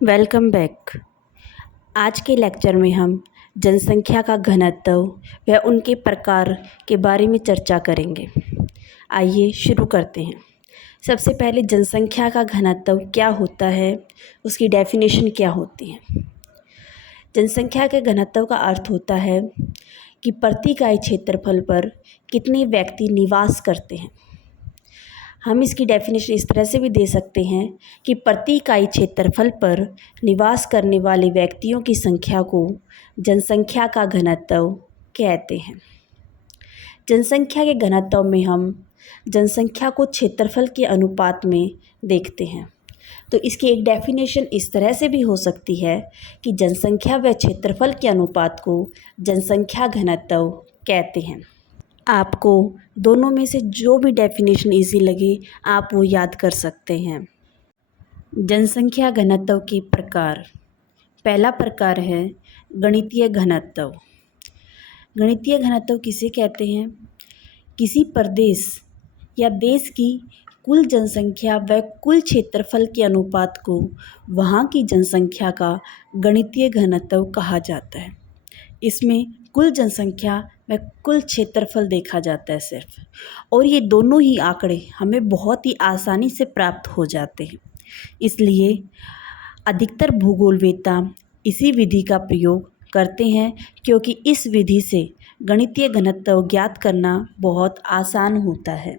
Welcome back. आज के lecture में हम जनसंख्या का घनत्व व उनके प्रकार के बारे में चर्चा करेंगे। आइए शुरू करते हैं। सबसे पहले जनसंख्या का घनत्व क्या होता है, उसकी डेफिनेशन क्या होती है। जनसंख्या के घनत्व का अर्थ होता है कि प्रति इकाई क्षेत्रफल पर कितने व्यक्ति निवास करते हैं। हम इसकी डेफिनेशन इस तरह से भी दे सकते हैं कि प्रति इकाई क्षेत्रफल पर निवास करने वाले व्यक्तियों की संख्या को जनसंख्या का घनत्व कहते हैं। जनसंख्या के घनत्व में हम जनसंख्या को क्षेत्रफल के अनुपात में देखते हैं। तो इसकी एक डेफिनेशन इस तरह से भी हो सकती है कि जनसंख्या व क्षेत्रफल के अनुपात को जनसंख्या घनत्व कहते हैं। आपको दोनों में से जो भी डेफिनेशन इजी लगे आप वो याद कर सकते हैं। जनसंख्या घनत्व के प्रकार। पहला प्रकार है गणितीय घनत्व। गणितीय घनत्व किसे कहते हैं? किसी प्रदेश या देश की कुल जनसंख्या व कुल क्षेत्रफल के अनुपात को वहाँ की जनसंख्या का गणितीय घनत्व कहा जाता है। इसमें कुल जनसंख्या व कुल क्षेत्रफल देखा जाता है सिर्फ, और ये दोनों ही आंकड़े हमें बहुत ही आसानी से प्राप्त हो जाते हैं। इसलिए अधिकतर भूगोलवेत्ता इसी विधि का प्रयोग करते हैं, क्योंकि इस विधि से गणितीय घनत्व ज्ञात करना बहुत आसान होता है।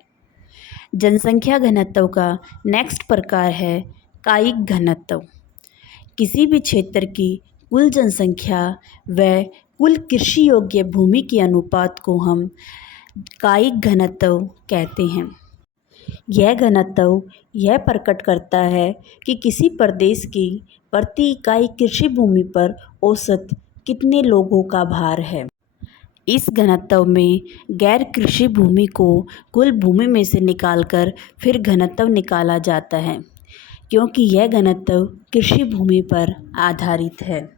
जनसंख्या घनत्व का नेक्स्ट प्रकार है कायिक घनत्व। किसी भी क्षेत्र की कुल जनसंख्या व कुल कृषि योग्य भूमि के अनुपात को हम कायिक घनत्व कहते हैं। यह घनत्व यह प्रकट करता है कि किसी प्रदेश की प्रति इकाई कृषि भूमि पर औसत कितने लोगों का भार है। इस घनत्व में गैर कृषि भूमि को कुल भूमि में से निकालकर फिर घनत्व निकाला जाता है, क्योंकि यह घनत्व कृषि भूमि पर आधारित है।